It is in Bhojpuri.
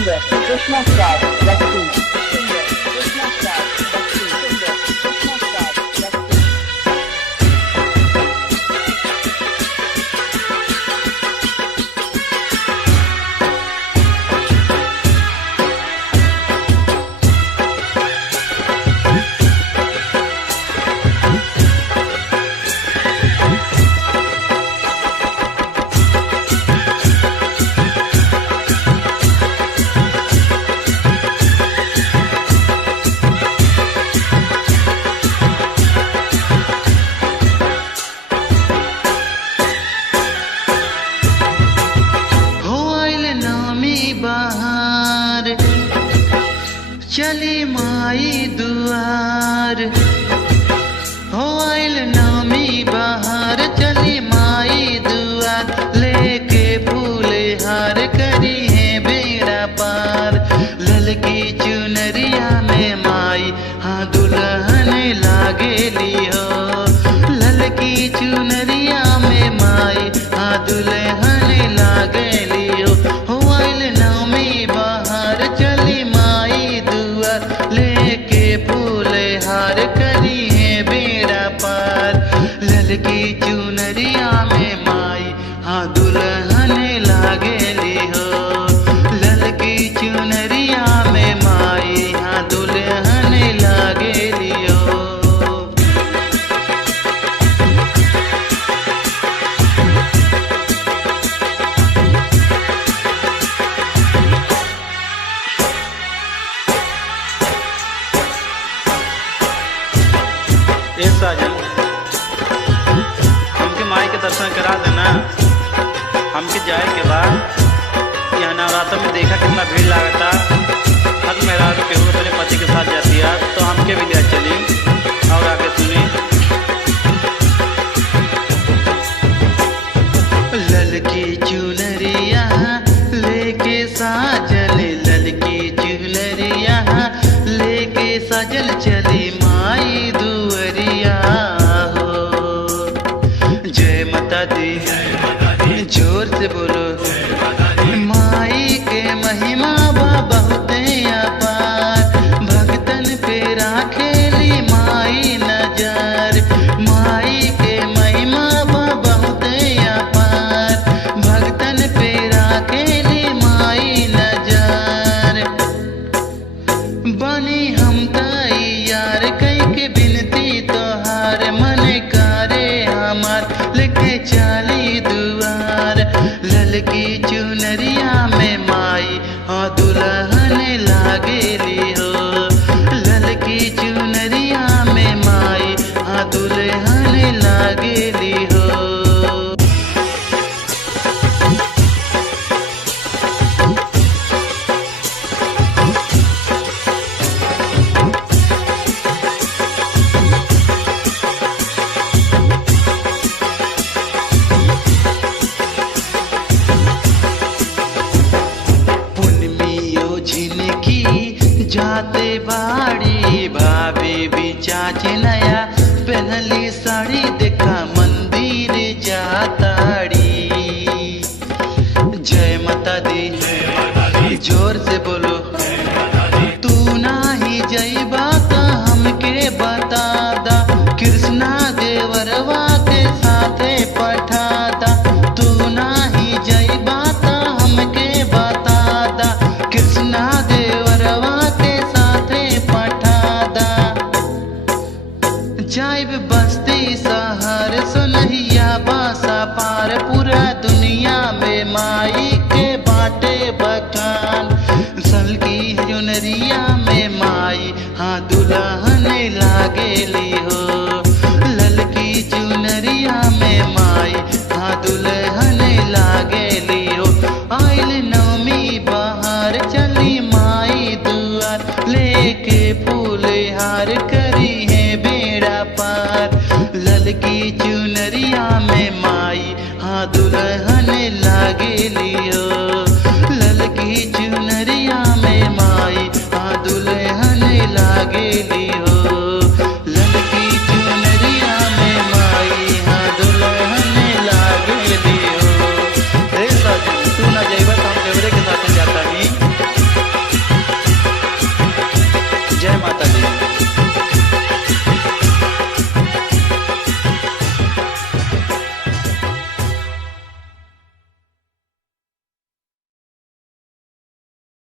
Singer Krishna Star Lakshmi. Singer Krishna Star Lakshmi. Singer Krishna Star Lakshmi. बहार चली माई दुआर हो आइल नौमी बहार चली माई दुआर लेके फूले हार करी है बेड़ा पार ललकी चुनरिया में माई हाँ दुल्हन लागेली हो ललकी चुनरिया में माई हाँ दुल्हन लागेली हो नौमी बहार चली माई दुआर लेके फूले हार करी है बेड़ा पार ललकी चुनरिया में माई हाँ दुल्हन लागेली हो ललकी चुनरिया में माई हाँ दुल्हन लागेली हो। साजन हमके माई के दर्शन करा देना। हमके जाए के बाद यहाँ नवरात्र में देखा कितना भीड़ लागता हर मेहराज के हुए अपने पति के साथ जाती है तो हमके भी ले चली। और आगे सुनी ललकी चुनरिया लेके साजल ललकी चुनरिया लेके साजल चली माई दुअरिया हो। जय माता दी जोर से बोलो माई के महिमा बहुत अपार भक्तन पे राखेली माई नजर माई के महिमा बहुत अपार भक्तन पे राखेली माई नजर बनी हम तैयार कई के बिनती तोहार मन करे हमार लेके चाली दुआर ललकी चुनरिया में माई हाँ दुल्हन लागेली हो ललकी चुनरिया में माई हाँ दुल्हन लागेली हो। जाते बाड़ी भाभी भी चाची नया पहनली साड़ी देखा मंदिर जाताड़ी। जय माता दी जोर से बोलो तू नाही जइबा त हमके बता दा कृष्णा देवरवा के साथे पठा दा तू नाही जइबा त हमके बता दा कृष्णा देवरवा जाइब बस्ती शहर सुनहिया बासा पार पूरा दुनिया में माई के बाटे बखान सलकी चुनरिया में माई हाँ दुल्हन लागेली हो ललकी चुनरिया में माई हाँ दुल्हन लागेली हो। आइल नौमी बहार चली माई दुआर लेके फूले हार करी है बेड़ा पार ललकी चुनरिया में माई हाँ दुल्हन लागेली हो ललकी चुनरिया में माई हाँ दुल्हन लागेली।